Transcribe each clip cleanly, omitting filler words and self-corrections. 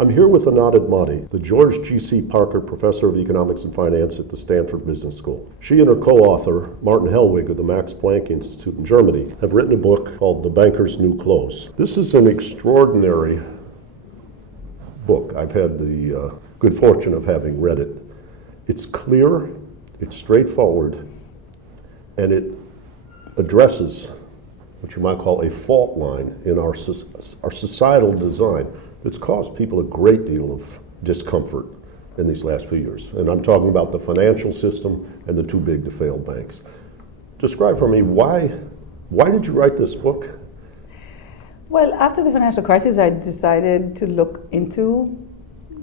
I'm here with Anat Admati, the George G.C. Parker Professor of Economics and Finance at the Stanford Business School. She and her co-author, Martin Hellwig of the Max Planck Institute in Germany, have written a book called The Banker's New Clothes. This is an extraordinary book. I've had the good fortune of having read it. It's clear, it's straightforward, and it addresses what you might call a fault line in our societal design that's caused people a great deal of discomfort in these last few years. And I'm talking about the financial system and the too big to fail banks. Describe for me, why did you write this book? Well, after the financial crisis, I decided to look into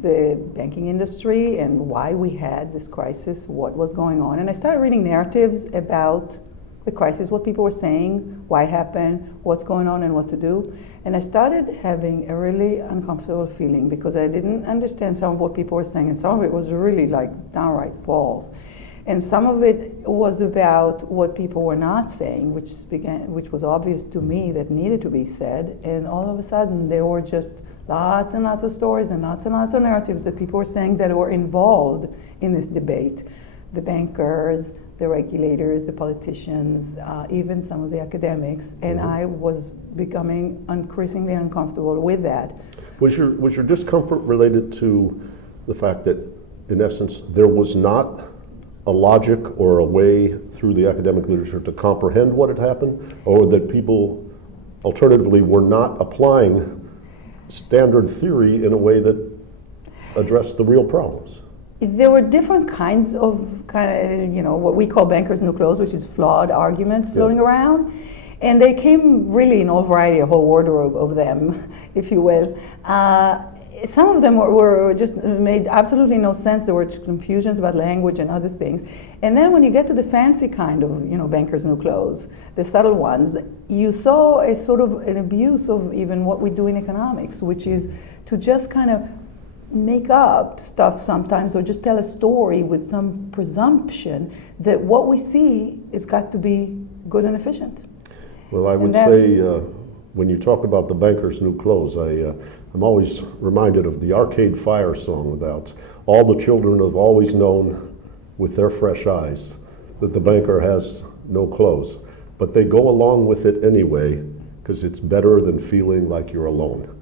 the banking industry and why we had this crisis, what was going on. And I started reading narratives about the crisis, what people were saying, why it happened, what's going on, and what to do. And I started having a really uncomfortable feeling because I didn't understand some of what people were saying, and some of it was really like downright false. And some of it was about what people were not saying, which was obvious to me that needed to be said. And all of a sudden, there were just lots and lots of stories and lots of narratives that people were saying that were involved in this debate. The bankers, the regulators, the politicians, even some of the academics, and I was becoming increasingly uncomfortable with that. Was your discomfort related to the fact that, in essence, there was not a logic or a way through the academic literature to comprehend what had happened, or that people alternatively were not applying standard theory in a way that addressed the real problems? There were different kinds of what we call bankers' new clothes, which is flawed arguments floating around. And they came really in all variety, a whole wardrobe of them, if you will. Some of them were just made absolutely no sense. There were confusions about language and other things. And then when you get to the fancy kind of, bankers' new clothes, the subtle ones, you saw a sort of an abuse of even what we do in economics, which is to just kind of make up stuff sometimes, or just tell a story with some presumption that what we see has got to be good and efficient. Well, I would say when you talk about the banker's new clothes, I'm always reminded of the Arcade Fire song about all the children have always known with their fresh eyes that the banker has no clothes, but they go along with it anyway because it's better than feeling like you're alone.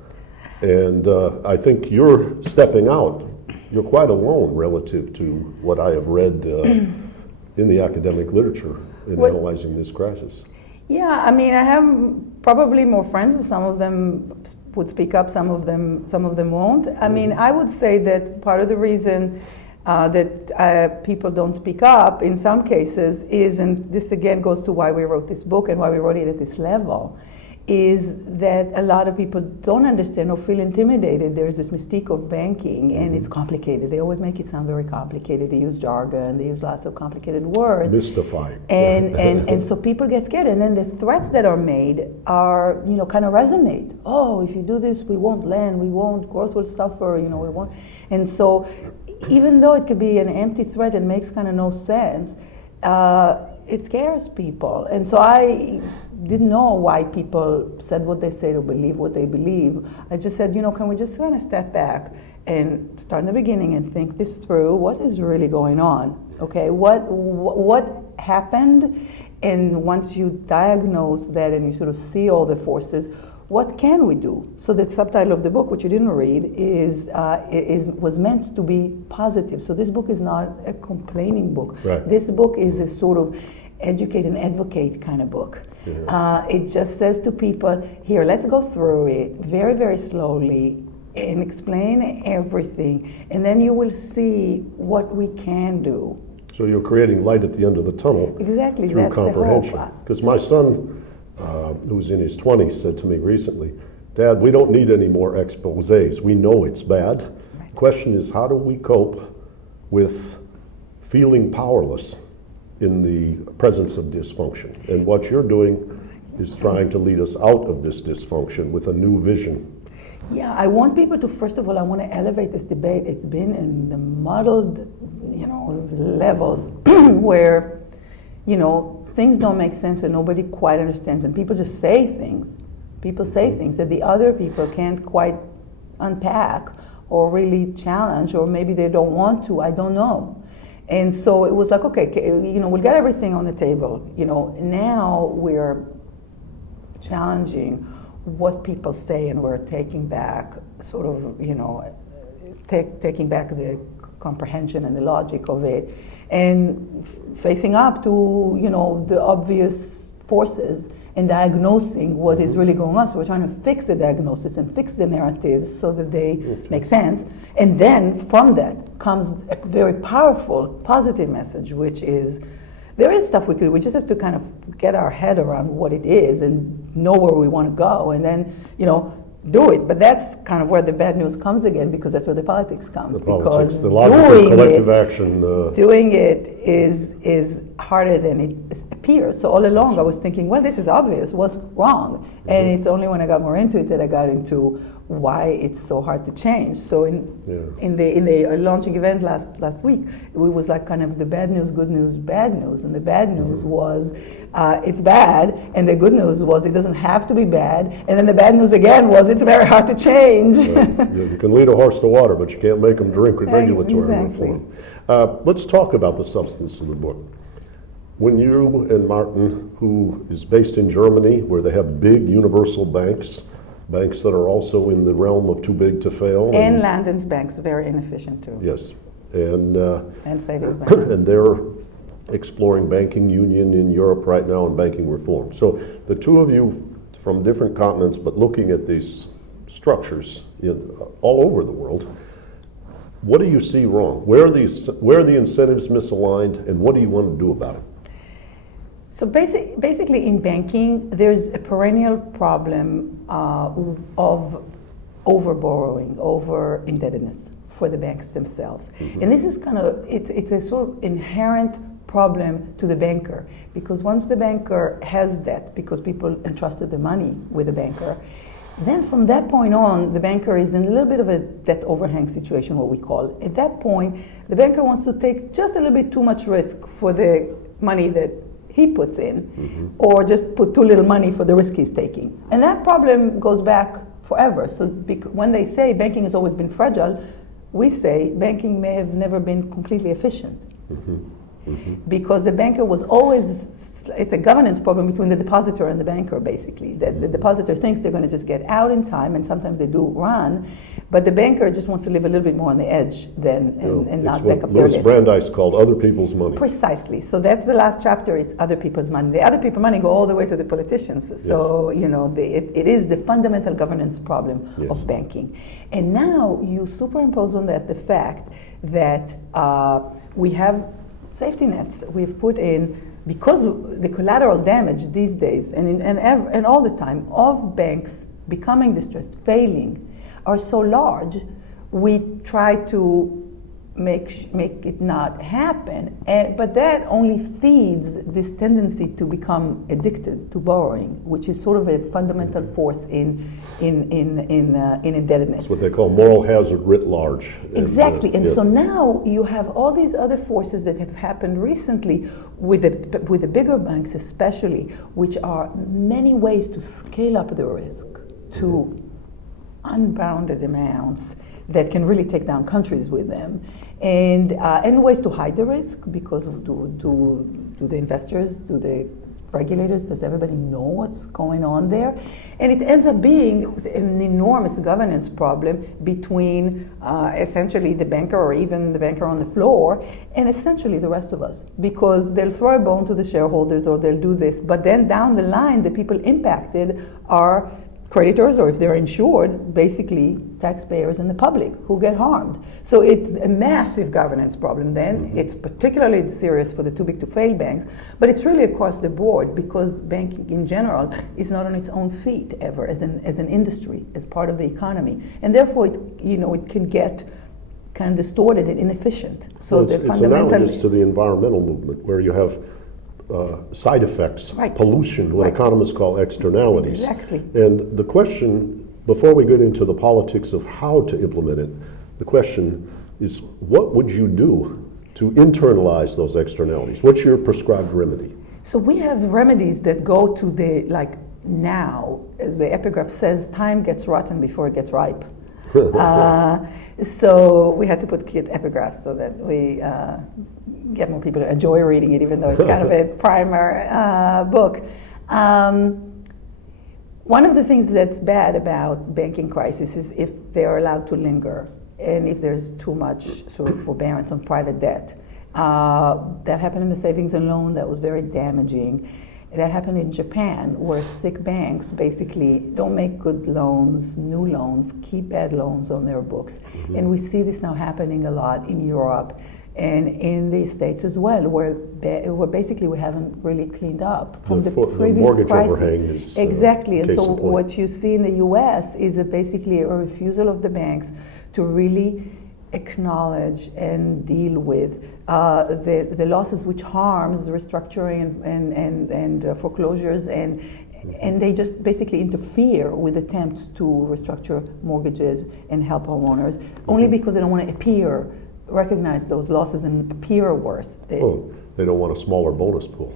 And I think you're stepping out. You're quite alone relative to what I have read in the academic literature in analyzing this crisis. Yeah, I mean, I have probably more friends. Some of them would speak up, some of them won't. I mean, I would say that part of the reason that people don't speak up in some cases is, and this again goes to why we wrote this book and why we wrote it at this level, is that a lot of people don't understand or feel intimidated. There's this mystique of banking, and it's complicated. They always make it sound very complicated. They use jargon, they use lots of complicated words. Mystifying. And so people get scared, and then the threats that are made are, kind of resonate. Oh, if you do this, we won't lend, we won't, growth will suffer, we won't. And so even though it could be an empty threat and makes kind of no sense, it scares people. And so I didn't know why people said what they said or believe what they believe. I just said, can we just kind of step back and start in the beginning and think this through? What is really going on? Okay, what happened? And once you diagnose that and you sort of see all the forces, what can we do? So the subtitle of the book, which you didn't read, was meant to be positive. So this book is not a complaining book. Right. This book is a sort of educate and advocate kind of book. Yeah. It just says to people, here, let's go through it very, very slowly and explain everything, and then you will see what we can do. So you're creating light at the end of the tunnel. Exactly, through that's comprehension. the hope. Because my son, who's in his 20s, said to me recently, Dad, we don't need any more exposés. We know it's bad. Right. The question is, how do we cope with feeling powerless in the presence of dysfunction? And what you're doing is trying to lead us out of this dysfunction with a new vision. Yeah, I want people to, first of all, I want to elevate this debate. It's been in the muddled, levels where, things don't make sense and nobody quite understands, and people just say things. People say things that the other people can't quite unpack or really challenge, or maybe they don't want to, I don't know. And so it was like, okay, we'll get everything on the table. Now we're challenging what people say, and we're taking back sort of, taking back the comprehension and the logic of it, and facing up to, the obvious forces and diagnosing what is really going on. So we're trying to fix the diagnosis and fix the narratives so that they make sense. And then from that comes a very powerful, positive message, which is there is stuff we just have to kind of get our head around what it is and know where we want to go, and then, do it. But that's kind of where the bad news comes again, because that's where the politics comes. The politics, because the logical collective action. Doing it is harder than it appears. So all along I was thinking, well, this is obvious, what's wrong? And it's only when I got more into it that I got into why it's so hard to change. So in the launching event last week, it was like kind of the bad news, good news, bad news. And the bad news was it's bad, and the good news was it doesn't have to be bad, and then the bad news again was it's very hard to change. You can lead a horse to water, but you can't make them drink with regulatory reform. Let's talk about the substance of the book. When you and Martin, who is based in Germany, where they have big universal banks that are also in the realm of too big to fail. And Landon's banks, very inefficient too. Yes, and savings banks. And they're exploring banking union in Europe right now and banking reform. So the two of you from different continents, but looking at these structures all over the world, what do you see wrong? Where are the incentives misaligned, and what do you want to do about it? So basically in banking, there's a perennial problem of over-borrowing, over-indebtedness for the banks themselves. And this is it's a sort of inherent problem to the banker, because once the banker has debt, because people entrusted their money with the banker, then from that point on, the banker is in a little bit of a debt overhang situation, what we call. At that point, the banker wants to take just a little bit too much risk for the money that he puts in, or just put too little money for the risk he's taking. And that problem goes back forever. So when they say banking has always been fragile, we say banking may have never been completely efficient. Because the banker was always, it's a governance problem between the depositor and the banker, basically. That the depositor thinks they're going to just get out in time, and sometimes they do run, but the banker just wants to live a little bit more on the edge and not back up their Lewis Brandeis called other people's money. Precisely. So that's the last chapter. It's other people's money. The other people's money go all the way to the politicians. So it is the fundamental governance problem of banking. And now you superimpose on that the fact that we have safety nets we've put in, because the collateral damage these days and all the time of banks becoming distressed, failing, are so large, we try to make it not happen. But that only feeds this tendency to become addicted to borrowing, which is sort of a fundamental force in indebtedness. It's what they call moral hazard writ large. Exactly. So now you have all these other forces that have happened recently with the bigger banks especially, which are many ways to scale up the risk to unbounded amounts that can really take down countries with them, and ways to hide the risk, because do the investors, do the regulators, does everybody know what's going on there? And it ends up being an enormous governance problem between essentially the banker, or even the banker on the floor, and essentially the rest of us, because they'll throw a bone to the shareholders, or they'll do this, but then down the line the people impacted are creditors, or if they're insured, basically taxpayers and the public who get harmed. So it's a massive governance problem then. It's particularly serious for the too big to fail banks, but it's really across the board, because banking in general is not on its own feet ever as an industry, as part of the economy. And therefore it can get kind of distorted and inefficient. So it's analogous to the environmental movement, where you have side effects, pollution, what economists call externalities. Exactly. And the question, before we get into the politics of how to implement it, the question is, what would you do to internalize those externalities? What's your prescribed remedy? So we have remedies that go to now, as the epigraph says, time gets rotten before it gets ripe. So we had to put cute epigraphs so that we get more people to enjoy reading it, even though it's kind of a primer book. One of the things that's bad about banking crisis is if they're allowed to linger and if there's too much sort of forbearance on private debt. That happened in the savings and loan. That was very damaging. That happened in Japan, where sick banks basically don't make good loans, new loans, keep bad loans on their books. Mm-hmm. And we see this now happening a lot in Europe and in the States as well, where basically we haven't really cleaned up from the previous mortgage crisis. Overhang is exactly, and so in point. what you see in the U.S. is basically a refusal of the banks to really acknowledge and deal with the losses, which harms restructuring and foreclosures, and they just basically interfere with attempts to restructure mortgages and help homeowners, only because they don't want to recognize those losses and appear worse. They don't want a smaller bonus pool.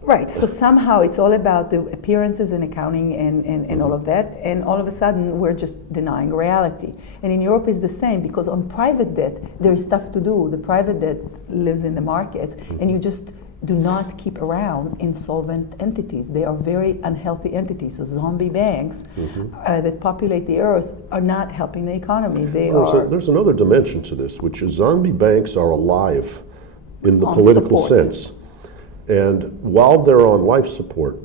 Right, so somehow it's all about the appearances and accounting and all of that, and all of a sudden we're just denying reality. And in Europe it's the same, because on private debt there is stuff to do. The private debt lives in the markets, and you just do not keep around insolvent entities. They are very unhealthy entities. So zombie banks that populate the earth are not helping the economy. There's another dimension to this, which is zombie banks are alive in the political sense. And while they're on life support,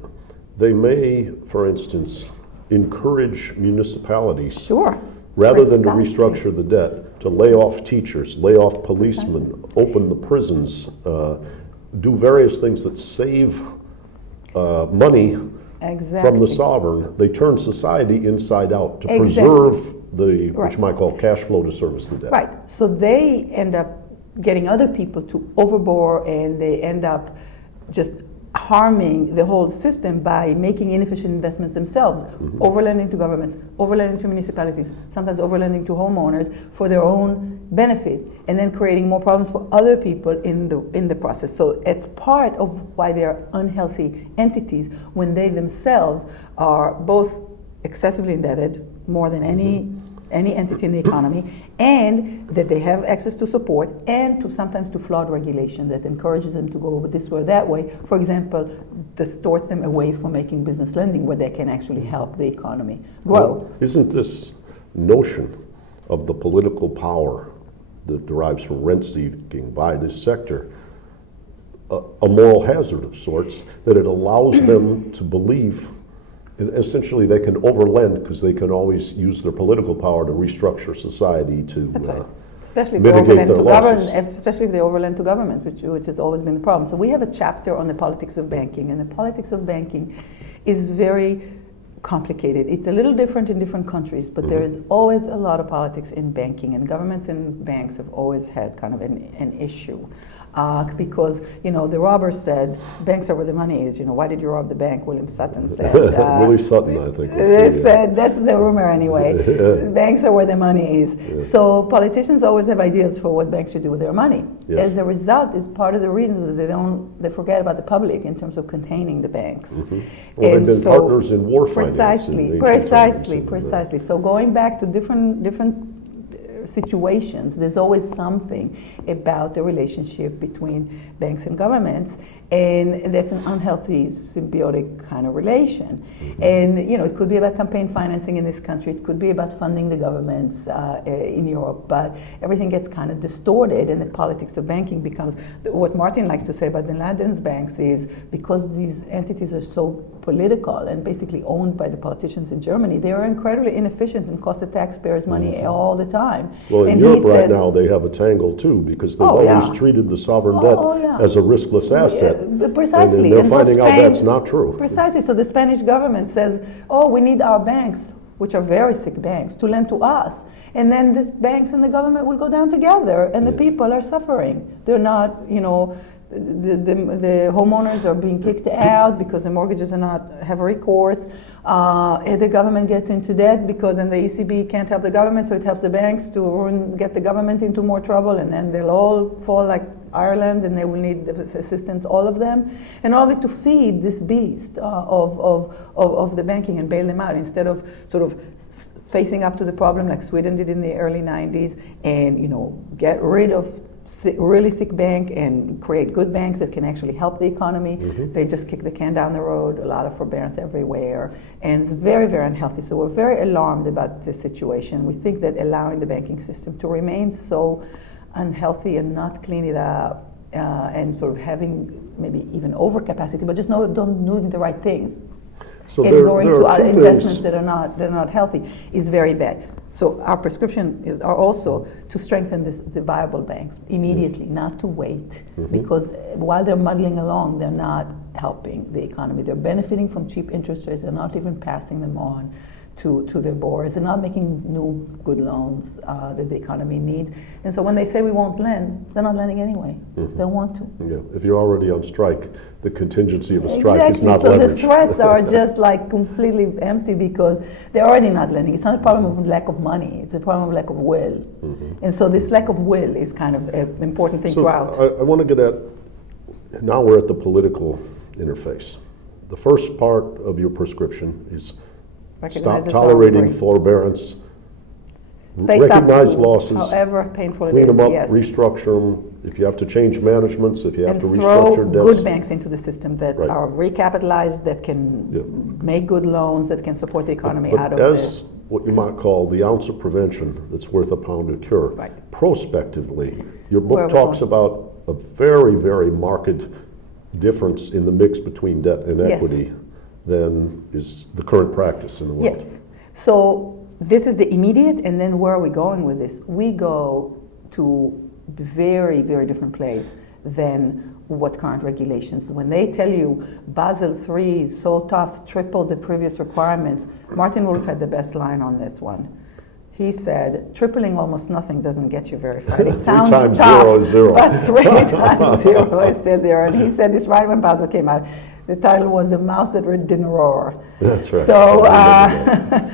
they may, for instance, encourage municipalities, rather than to restructure the debt, to lay off teachers, lay off policemen, open the prisons, do various things that save money from the sovereign. They turn society inside out to preserve what you might call cash flow to service the debt. Right. So they end up getting other people to overbore, and they end up just harming the whole system by making inefficient investments themselves, overlending to governments, overlending to municipalities, sometimes overlending to homeowners for their own benefit, and then creating more problems for other people in the process. So it's part of why they're unhealthy entities, when they themselves are both excessively indebted, more than any entity in the economy, and that they have access to support and sometimes to flawed regulation that encourages them to go this way or that way. For example, distorts them away from making business lending, where they can actually help the economy grow. Well, isn't this notion of the political power that derives from rent seeking by this sector a moral hazard of sorts, that it allows them to believe? And essentially, they can overlend because they can always use their political power to restructure society to especially if mitigate their losses. Especially if they overlend to government, which has always been the problem. So we have a chapter on the politics of banking, and the politics of banking is very complicated. It's a little different in different countries, but there is always a lot of politics in banking, and governments and banks have always had kind of an issue. Because, the robber said, banks are where the money is. Why did you rob the bank? William Sutton said. Willie Sutton, I think. They said, that's the rumor anyway. Banks are where the money is. Yeah. So politicians always have ideas for what banks should do with their money. Yes. As a result, is part of the reason that they forget about the public in terms of containing the banks. Well, they've been partners in war finance. Precisely. So going back to different situations, there's always something about the relationship between banks and governments, and that's an unhealthy symbiotic kind of relation. And it could be about campaign financing in this country, it could be about funding the governments in Europe, but everything gets kind of distorted, and the politics of banking becomes what Martin likes to say about bin Laden's banks is, because these entities are so political and basically owned by the politicians in Germany, they are incredibly inefficient and cost the taxpayers money all the time. Well, in Europe right now they have a tangle too, because they've always treated the sovereign debt as a riskless asset. Precisely. And they're finding out that's not true. Precisely. So the Spanish government says, we need our banks, which are very sick banks, to lend to us. And then these banks and the government will go down together, and the people are suffering. They're not, the homeowners are being kicked out because the mortgages are not have recourse. The government gets into debt because then the ECB can't help the government, so it helps the banks to get the government into more trouble, and then they'll all fall like Ireland, and they will need assistance, all of them, and all of it to feed this beast of the banking and bail them out, instead of sort of facing up to the problem like Sweden did in the early 90s and, get rid of really sick bank and create good banks that can actually help the economy. They just kick the can down the road, a lot of forbearance everywhere, and it's very, very unhealthy. So we're very alarmed about this situation. We think that allowing the banking system to remain so unhealthy and not clean it up and sort of having maybe even overcapacity, but just don't doing the right things So and going to other investments that are not healthy is very bad. So our prescription are also to strengthen the viable banks immediately, not to wait, because while they're muddling along, they're not helping the economy. They're benefiting from cheap interest rates. They're not even passing them on to their borrowers. They're not making new good loans that the economy needs. And so when they say we won't lend, they're not lending anyway. They don't want to. Yeah. If you're already on strike, the contingency of a strike is not so leverage. The threats are just like completely empty because they're already not lending. It's not a problem of lack of money. It's a problem of lack of will. And so this lack of will is kind of an important thing throughout. I want to get at, now we're at the political interface. The first part of your prescription is stop tolerating forbearance, recognize losses, however painful clean it is, them up, yes. restructure them. If you have to change managements, if you have And to throw restructure debts. good banks into the system that Right. are recapitalized, that can make good loans, that can support the economy But out of as what you might call the ounce of prevention that's worth a pound of cure. Right. Prospectively, your Where are book we talks going? about a very, very marked difference in the mix between debt and Yes. equity than is the current practice in the world. Yes. So this is the immediate, and then where are we going with this? We go to very, very different place than what current regulations. When they tell you Basel III is so tough, triple the previous requirements, Martin Wolf had the best line on this one. He said, tripling almost nothing doesn't get you very far. It sounds times tough, 0 is 0. but 3 times 0 is still there. And he said this right when Basel came out. The title was "The Mouse That Didn't Roar." That's right. So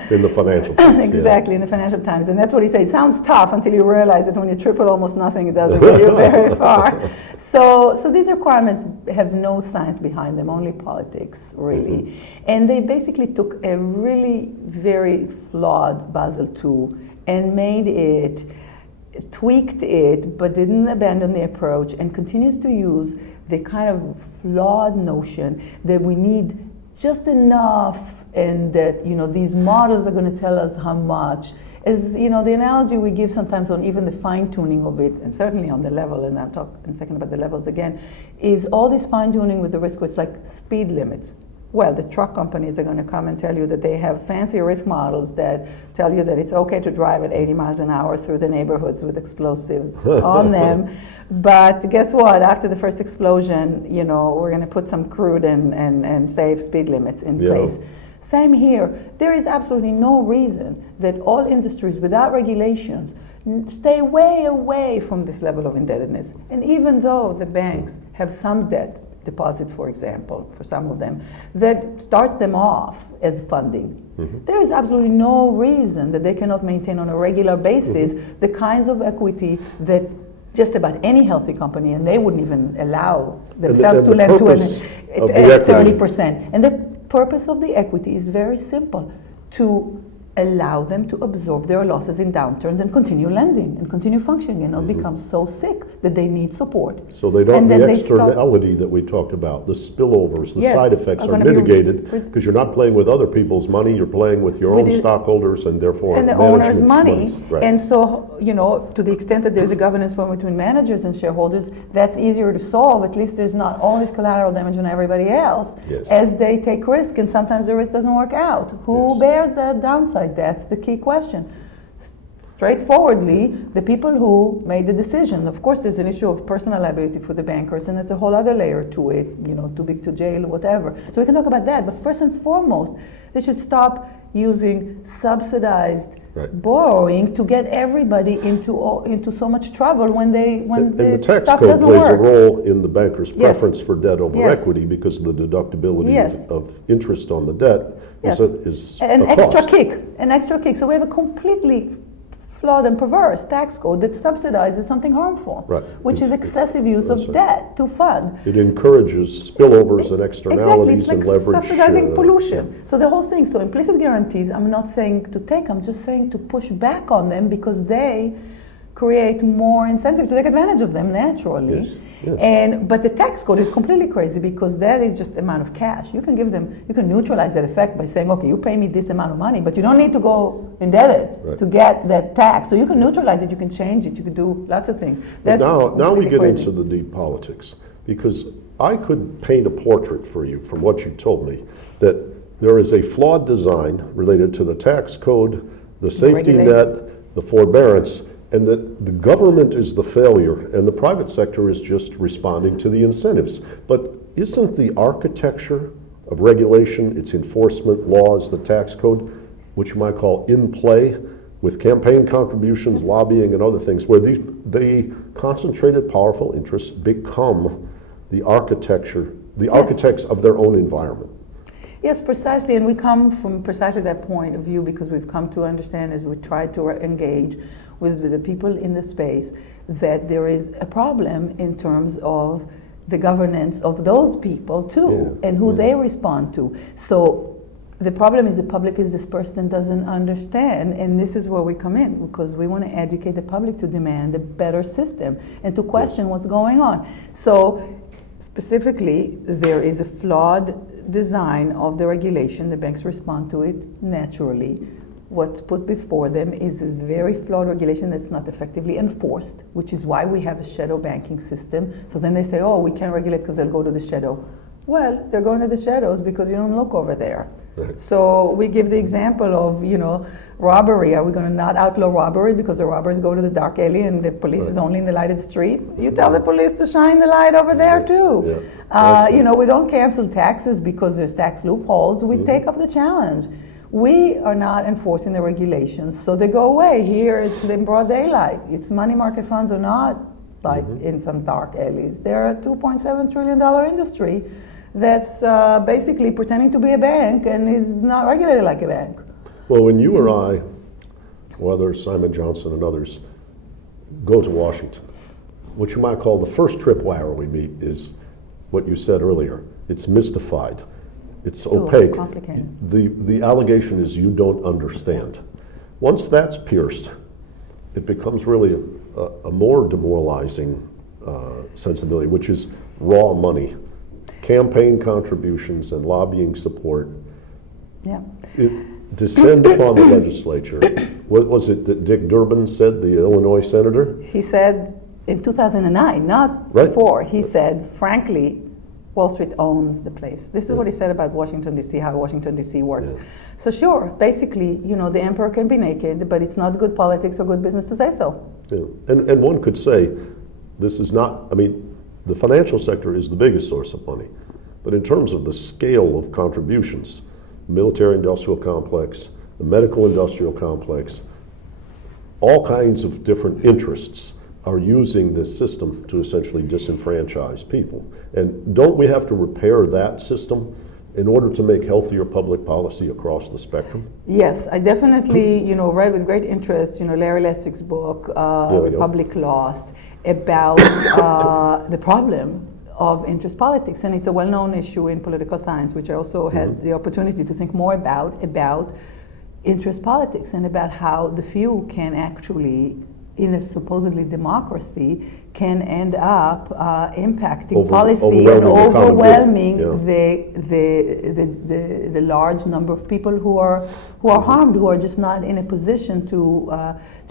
in the Financial Times. exactly, in the Financial Times. And that's what he said. It sounds tough until you realize that when you triple almost nothing, it doesn't get you very far. So these requirements have no science behind them, only politics, really. And they basically took a really very flawed Basel II and made it, tweaked it, but didn't abandon the approach and continues to use the kind of flawed notion that we need just enough and that, these models are going to tell us how much. As, the analogy we give sometimes on even the fine-tuning of it, and certainly on the level, and I'll talk in a second about the levels again, is all this fine-tuning with the risk where it's like speed limits. Well, the truck companies are going to come and tell you that they have fancy risk models that tell you that it's okay to drive at 80 miles an hour through the neighborhoods with explosives on them. But guess what? After the first explosion, we're going to put some crude and safe speed limits in place. Same here. There is absolutely no reason that all industries without regulations stay way away from this level of indebtedness. And even though the banks have some debt, deposit, for example, for some of them, that starts them off as funding. There is absolutely no reason that they cannot maintain on a regular basis the kinds of equity that just about any healthy company, and they wouldn't even allow themselves to lend to at 30%. And the purpose of the equity is very simple, to allow them to absorb their losses in downturns and continue lending and continue functioning and not become so sick that they need support. So they don't, the externality that we talked about, the spillovers, the side effects are mitigated because you're not playing with other people's money, you're playing with your own stockholders and therefore and the owner's money. Right. And so, to the extent that there's a governance problem between managers and shareholders, that's easier to solve. At least there's not all this collateral damage on everybody else as they take risk, and sometimes the risk doesn't work out. Who bears that downside? That's the key question. Straightforwardly, the people who made the decision. Of course, there's an issue of personal liability for the bankers, and there's a whole other layer to it, too big to jail, whatever. So we can talk about that. But first and foremost, they should stop using subsidized borrowing to get everybody into so much trouble when the tax stuff code doesn't plays work. a role in the banker's preference for debt over equity because of the deductibility of interest on the debt is an a extra cost. kick. An extra kick. So we have a completely flawed and perverse tax code that subsidizes something harmful, Right. which is excessive use That's of right. debt to fund. It encourages spillovers and externalities Exactly, and it's like leverage. subsidizing pollution. So the whole thing, so implicit guarantees, I'm not saying to take, I'm just saying to push back on them because they create more incentive to take advantage of them naturally. Yes, yes. But the tax code is completely crazy because that is just the amount of cash. You can give them, you can neutralize that effect by saying, okay, you pay me this amount of money, but you don't need to go indebted Right. to get that tax. So you can neutralize it, you can change it, you can do lots of things. But now we completely get crazy. into the deep politics, because I could paint a portrait for you from what you told me, that there is a flawed design related to the tax code, the safety net, regulation. the forbearance, and that the government is the failure and the private sector is just responding to the incentives. But isn't the architecture of regulation, its enforcement, laws, the tax code, which you might call in play with campaign contributions, lobbying, and other things, where the concentrated powerful interests become the architecture, the architects of their own environment? Yes, precisely, and we come from precisely that point of view because we've come to understand as we try to engage with the people in the space that there is a problem in terms of the governance of those people too, and who they respond to. So the problem is the public is dispersed and doesn't understand, and this is where we come in because we want to educate the public to demand a better system and to question what's going on. So specifically, there is a flawed design of the regulation. The banks respond to it naturally. What's put before them is this very flawed regulation that's not effectively enforced, which is why we have a shadow banking system. So then they say, oh, we can't regulate because they'll go to the shadow. Well, they're going to the shadows because you don't look over there. Right. So we give the example of, robbery. Are we going to not outlaw robbery because the robbers go to the dark alley and the police is only in the lighted street? You tell the police to shine the light over there too. Yeah. We don't cancel taxes because there's tax loopholes. We take up the challenge. We are not enforcing the regulations, so they go away. Here it's in broad daylight. It's money market funds are not like in some dark alleys. They're a $2.7 trillion industry that's basically pretending to be a bank and is not regulated like a bank. Well, when you or I, whether Simon Johnson and others, go to Washington, what you might call the first tripwire we meet is what you said earlier. It's mystified. It's opaque. Complicated. The allegation is you don't understand. Once that's pierced, it becomes really a more demoralizing sensibility, which is raw money, campaign contributions and lobbying support. Yeah. Descend upon the legislature. What was it that Dick Durbin said, the Illinois senator? He said in 2009, not before, he said, frankly, Wall Street owns the place. This is what he said about Washington, D.C., how Washington, D.C. works. Yeah. So sure, basically, the emperor can be naked, but it's not good politics or good business to say so. Yeah. And one could say, this is not, the financial sector is the biggest source of money. But in terms of the scale of contributions, the military-industrial complex, the medical-industrial complex, all kinds of different interests are using this system to essentially disenfranchise people. And don't we have to repair that system in order to make healthier public policy across the spectrum? Yes, I definitely, read with great interest, Larry Lessig's book, Republic Lost, about the problem of interest politics. And it's a well-known issue in political science, which I also had the opportunity to think more about interest politics and about how the few can actually, in a supposedly democracy, can end up impacting policy and overwhelming the large number of people who are harmed, who are just not in a position to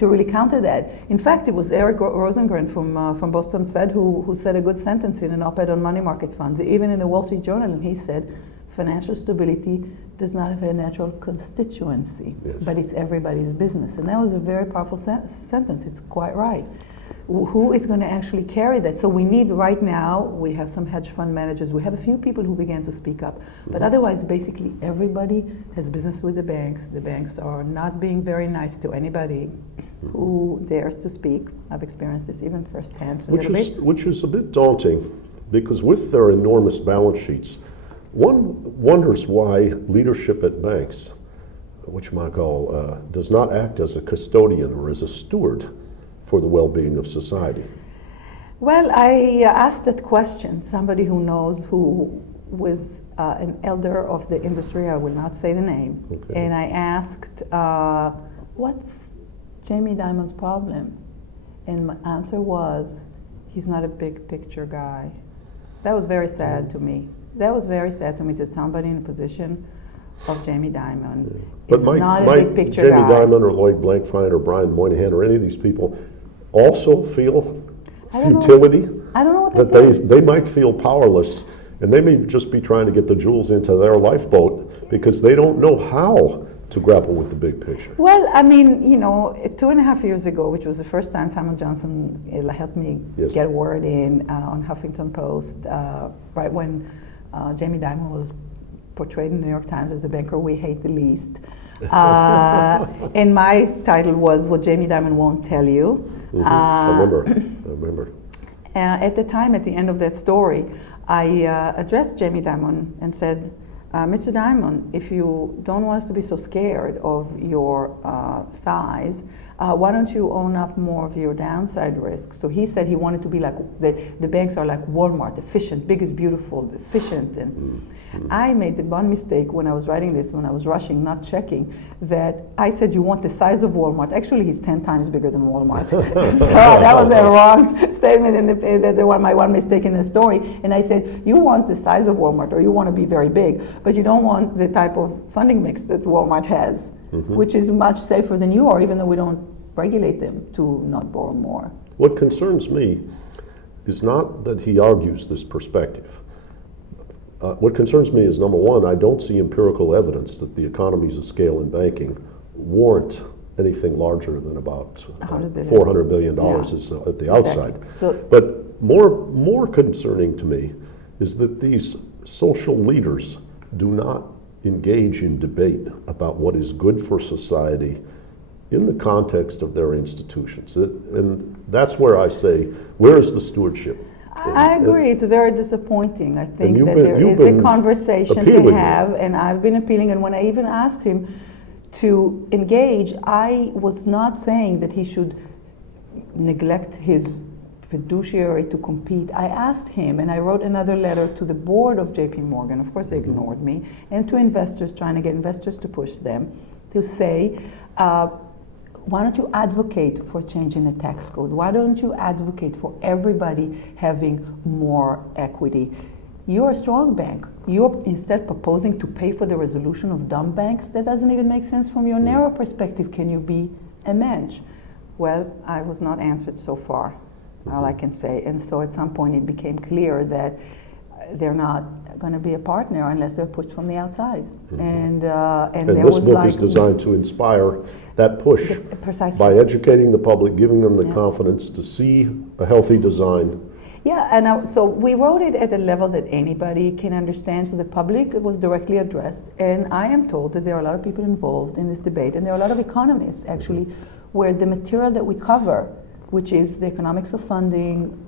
really counter that. In fact, it was Eric Rosengren from Boston Fed who said a good sentence in an op-ed on money market funds, even in the Wall Street Journal, and he said, financial stability does not have a natural constituency, but it's everybody's business. And that was a very powerful sentence. It's quite right. Who is going to actually carry that? So we need right now, we have some hedge fund managers, we have a few people who began to speak up, but otherwise basically everybody has business with the banks. The banks are not being very nice to anybody who dares to speak. I've experienced this even firsthand. Which is a bit daunting, because with their enormous balance sheets, one wonders why leadership at banks does not act as a custodian or as a steward for the well-being of society? Well, I asked that question, somebody who knows, who was an elder of the industry, I will not say the name, Okay. and I asked, what's Jamie Dimon's problem? And my answer was, he's not a big picture guy. That was very sad to me. That was very sad to me, that somebody in a position of Jamie Dimon But is might not a big picture Jamie guy. Dimon or Lloyd Blankfein or Brian Moynihan or any of these people also feel I don't know. futility? I don't know what That they think. they might feel powerless, and they may just be trying to get the jewels into their lifeboat because they don't know how to grapple with the big picture. Well, I mean, 2.5 years ago, which was the first time Simon Johnson helped me Yes. get a word in on Huffington Post, right when Jamie Dimon was portrayed in the New York Times as the banker we hate the least. And my title was What Jamie Dimon Won't Tell You. I remember. At the time, at the end of that story, I addressed Jamie Dimon and said, Mr. Dimon, if you don't want us to be so scared of your size, why don't you own up more of your downside risk? So he said he wanted to be like, the banks are like Walmart, efficient, big is beautiful, efficient. And I made the one mistake when I was writing this, when I was rushing, not checking, that I said you want the size of Walmart. Actually, he's 10 times bigger than Walmart. So that was a wrong statement. That's my one mistake in the story. And I said, you want the size of Walmart, or you want to be very big, but you don't want the type of funding mix that Walmart has, which is much safer than you are, even though we don't regulate them to not borrow more. What concerns me is not that he argues this perspective. What concerns me is, number one, I don't see empirical evidence that the economies of scale in banking warrant anything larger than about $400 billion is at the outside. So, but more concerning to me is that these social leaders do not engage in debate about what is good for society in the context of their institutions. And that's where I say, where is the stewardship? I agree. It's very disappointing. I think that there you've is a been conversation appealing to have, and I've been appealing. And when I even asked him to engage, I was not saying that he should neglect his fiduciary to compete. I asked him, and I wrote another letter to the board of JP Morgan. Of course, they ignored me, and to investors, trying to get investors to push them to say, why don't you advocate for changing the tax code? Why don't you advocate for everybody having more equity? You're a strong bank. You're instead proposing to pay for the resolution of dumb banks. That doesn't even make sense from your narrow perspective. Can you be a mensch? Well, I was not answered so far, all I can say. And so at some point it became clear that they're not going to be a partner unless they're pushed from the outside. And there this was book like, is designed to inspire that push precisely. by educating the public, giving them the confidence to see a healthy design. Yeah, and so we wrote it at a level that anybody can understand, so the public was directly addressed. And I am told that there are a lot of people involved in this debate, and there are a lot of economists actually, where the material that we cover, which is the economics of funding,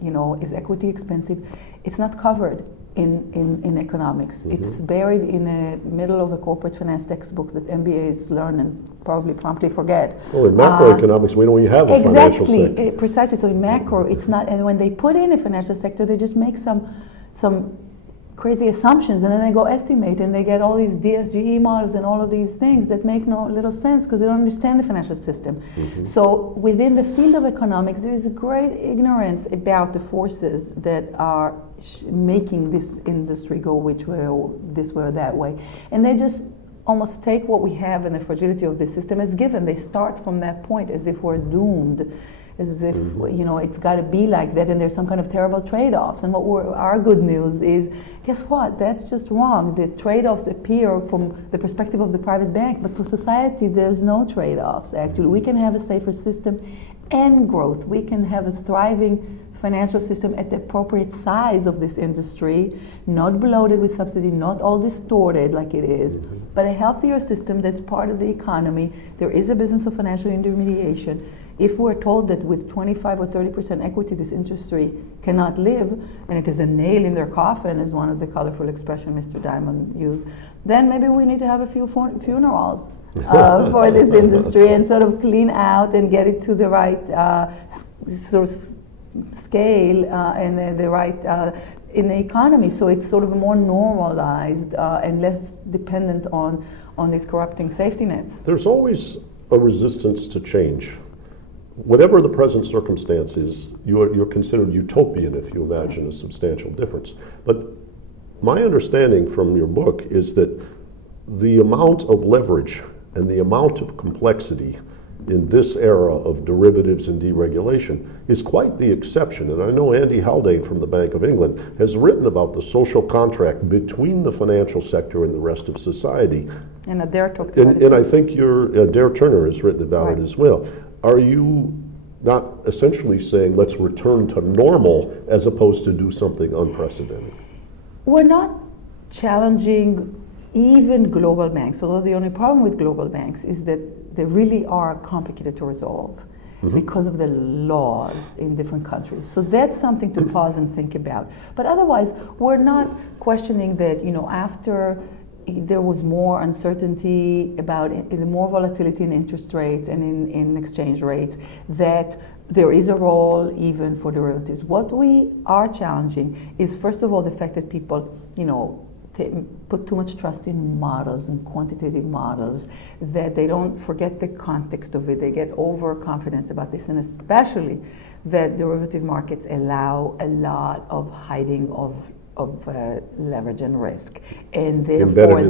is equity expensive, it's not covered in economics. It's buried in the middle of a corporate finance textbook that MBAs learn and probably promptly forget. Well, in macroeconomics, we don't even have a financial sector. Exactly, precisely. So in macro, it's not, and when they put in a financial sector, they just make some crazy assumptions, and then they go estimate, and they get all these DSGE models and all of these things that make no little sense because they don't understand the financial system. So within the field of economics, there is a great ignorance about the forces that are making this industry go this way or that way, and they just almost take what we have and the fragility of the system as given. They start from that point as if we're doomed, as if it's got to be like that, and there's some kind of terrible trade-offs. And our good news is, guess what? That's just wrong. The trade-offs appear from the perspective of the private bank, but for society, there's no trade-offs. Actually, we can have a safer system and growth. We can have a thriving financial system at the appropriate size of this industry, not bloated with subsidy, not all distorted like it is, but a healthier system that's part of the economy. There is a business of financial intermediation. If we're told that with 25 or 30% equity this industry cannot live, and it is a nail in their coffin, as one of the colorful expressions Mr. Dimon used, then maybe we need to have a few funerals. for this industry and sort of clean out and get it to the right sort of scale and the right in the economy, so it's sort of more normalized and less dependent on these corrupting safety nets. There's always a resistance to change. Whatever the present circumstance is, you're considered utopian if you imagine a substantial difference. But my understanding from your book is that the amount of leverage and the amount of complexity in this era of derivatives and deregulation is quite the exception. And I know Andy Haldane from the Bank of England has written about the social contract between the financial sector and the rest of society. And Adair talked about it. And I think Adair Turner has written about it as well. Are you not essentially saying let's return to normal as opposed to do something unprecedented? We're not challenging even global banks, although the only problem with global banks is that they really are complicated to resolve because of the laws in different countries. So that's something to pause and think about. But otherwise, we're not questioning that, after there was more uncertainty about the more volatility in interest rates and in exchange rates, that there is a role even for derivatives. What we are challenging is, first of all, the fact that people, put too much trust in models and quantitative models, that they don't forget the context of it. They get overconfident about this, and especially that derivative markets allow a lot of hiding of leverage and risk, and therefore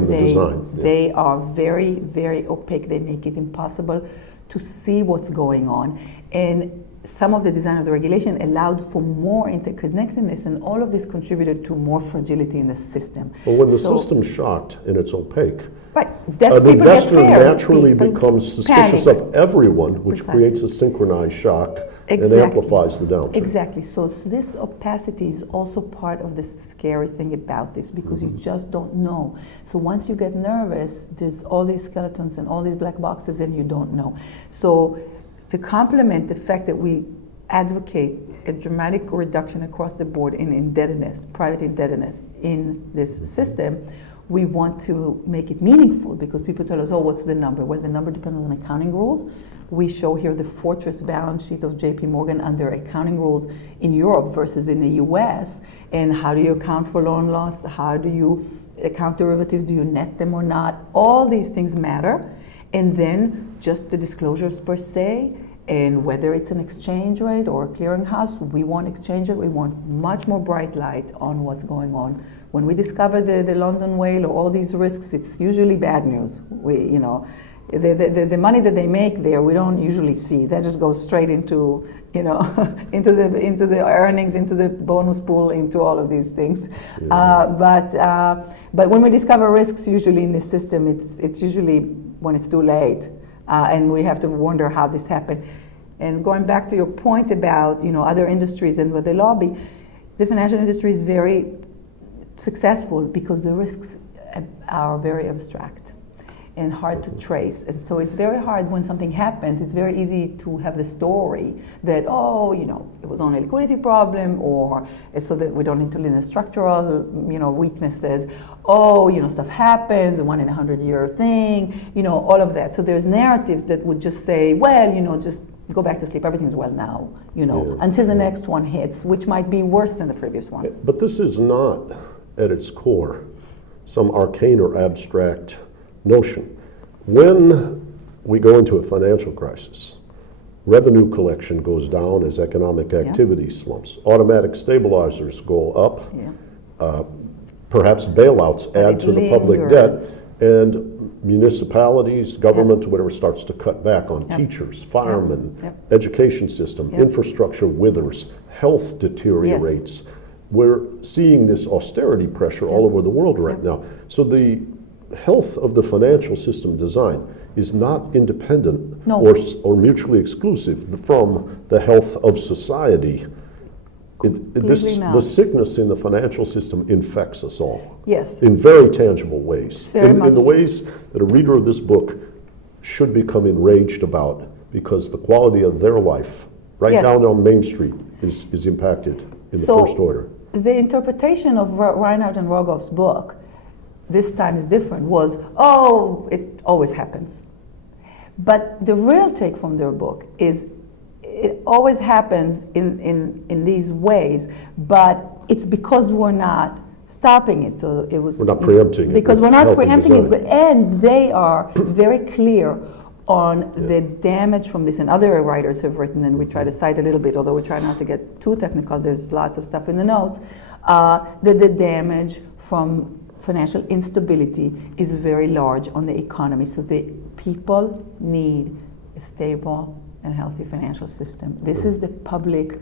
they are very, very opaque. They make it impossible to see what's going on, and some of the design of the regulation allowed for more interconnectedness, and all of this contributed to more fragility in the system. Well, when the system's shocked and it's opaque, an investor naturally becomes suspicious of everyone, which creates a synchronized shock and amplifies the downturn. Exactly. So this opacity is also part of the scary thing about this, because you just don't know. So once you get nervous, there's all these skeletons and all these black boxes, and you don't know. So to complement the fact that we advocate a dramatic reduction across the board in indebtedness, private indebtedness in this system, we want to make it meaningful, because people tell us, oh, what's the number? Well, the number depends on accounting rules. We show here the fortress balance sheet of JP Morgan under accounting rules in Europe versus in the US. And how do you account for loan loss? How do you account derivatives? Do you net them or not? All these things matter. And then just the disclosures per se, and whether it's an exchange rate or a clearinghouse, we want exchange rate. We want much more bright light on what's going on. When we discover the London whale or all these risks, it's usually bad news. The money that they make there, we don't usually see. That just goes straight into into the earnings, into the bonus pool, into all of these things. Yeah. But when we discover risks, usually in this system, it's usually when it's too late, and we have to wonder how this happened. And going back to your point about other industries and what they lobby, the financial industry is very successful because the risks are very abstract and hard to trace. And so it's very hard when something happens. It's very easy to have the story that, it was only a liquidity problem, or so that we don't need to lean the structural, weaknesses. Stuff happens, a 1 in 100-year thing, all of that. So there's narratives that would just say, just go back to sleep, everything's well now, until the next one hits, which might be worse than the previous one. But this is not, at its core, some arcane or abstract notion. When we go into a financial crisis, revenue collection goes down as economic activity slumps. Automatic stabilizers go up. Perhaps bailouts add to the public debt, and municipalities, government, whatever, starts to cut back on teachers, firemen, education system, infrastructure withers, health deteriorates. We're seeing this austerity pressure all over the world right now. So the health of the financial system design is not independent or mutually exclusive from the health of society. The sickness in the financial system infects us all. Yes. In very tangible ways. In the ways that a reader of this book should become enraged about, because the quality of their life right down on Main Street is impacted in the first order. The interpretation of Reinhardt and Rogoff's book this time is different, was, it always happens. But the real take from their book is it always happens in these ways, but it's because we're not stopping it. So it was We're not preempting it. because we're not healthy preempting it, design. and they are very clear on the damage from this, and other writers have written, and we try to cite a little bit, although we try not to get too technical. There's lots of stuff in the notes. That the damage from financial instability is very large on the economy. So the people need a stable and healthy financial system. This is the public.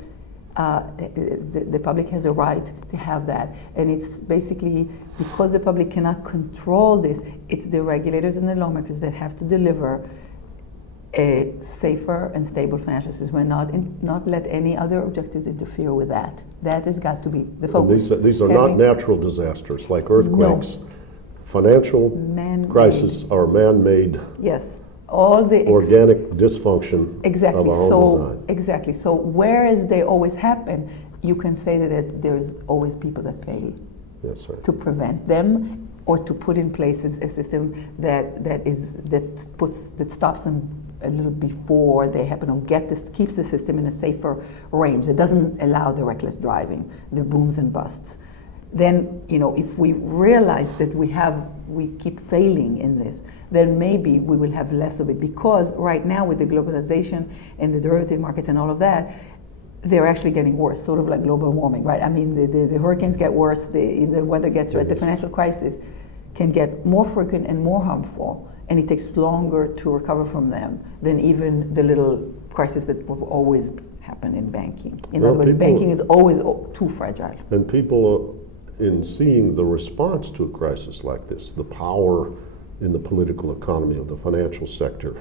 The public has a right to have that, and it's basically because the public cannot control this. It's the regulators and the lawmakers that have to deliver a safer and stable financial system, and not let any other objectives interfere with that. That has got to be the focus. And these are not natural disasters like earthquakes. No. Financial Man-made. crises are man-made, Yes, all the organic dysfunction exactly. of our own So design. exactly. So whereas they always happen, you can say that there's always people that fail Yes, sir. to prevent them or to put in place a system that stops them a little before they happen, or keeps the system in a safer range that doesn't allow the reckless driving, the booms and busts. Then, if we realize that we keep failing in this, then maybe we will have less of it, because right now with the globalization and the derivative markets and all of that, they're actually getting worse, sort of like global warming, right? I mean, the hurricanes get worse, the weather gets right, the financial crisis can get more frequent and more harmful, and it takes longer to recover from them than even the little crises that have always happened in banking. In other words, banking is always too fragile. And people, in seeing the response to a crisis like this, the power in the political economy of the financial sector,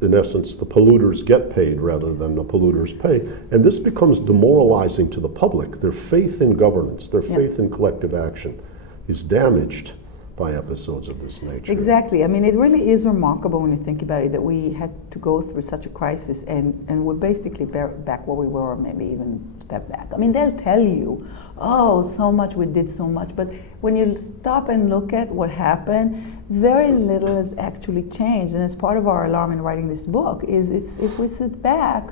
in essence, the polluters get paid rather than the polluters pay. And this becomes demoralizing to the public. Their faith in governance, their faith in collective action is damaged by episodes of this nature. Exactly. I mean, it really is remarkable when you think about it that we had to go through such a crisis, and we're basically back where we were, or maybe even step back. I mean, they'll tell you, oh, so much, we did so much, but when you stop and look at what happened, very little has actually changed. And as part of our alarm in writing this book is if we sit back,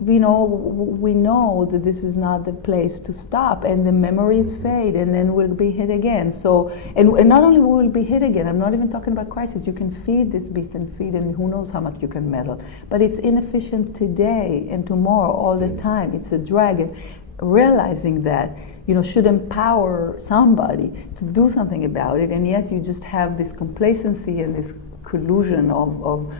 we know that this is not the place to stop, and the memories fade, and then we'll be hit again. So, and not only will we be hit again, I'm not even talking about crisis. You can feed this beast and who knows how much you can meddle. But it's inefficient today and tomorrow all the time. It's a drag, and realizing that, should empower somebody to do something about it, and yet you just have this complacency and this collusion of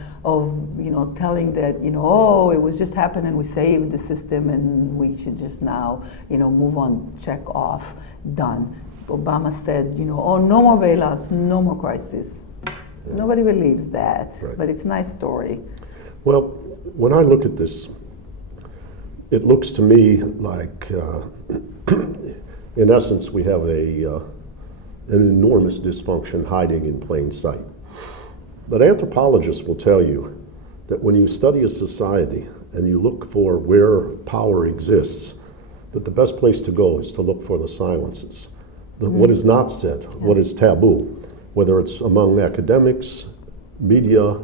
telling that oh, it was just happened and we saved the system and we should just now move on, check off, done. Obama said oh, no more bailouts, no more crisis. Nobody believes that, but it's a nice story. Well, when I look at this, it looks to me like in essence we have an enormous dysfunction hiding in plain sight. But anthropologists will tell you that when you study a society and you look for where power exists, that the best place to go is to look for the silences. What is not said, what is taboo, whether it's among academics, media,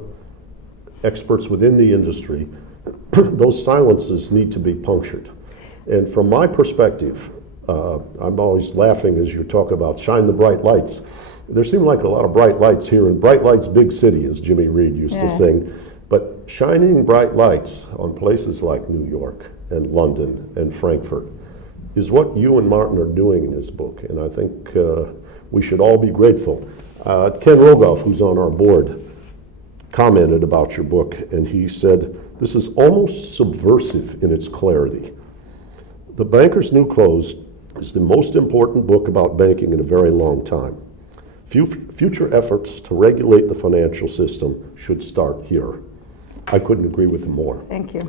experts within the industry, those silences need to be punctured. And from my perspective, I'm always laughing as you talk about shine the bright lights. There seem like a lot of bright lights here, and bright lights, big city, as Jimmy Reed used to sing. But shining bright lights on places like New York and London and Frankfurt is what you and Martin are doing in this book. And I think we should all be grateful. Ken Rogoff, who's on our board, commented about your book, and he said, this is almost subversive in its clarity. The Banker's New Clothes is the most important book about banking in a very long time. Future efforts to regulate the financial system should start here. I couldn't agree with him more. Thank you.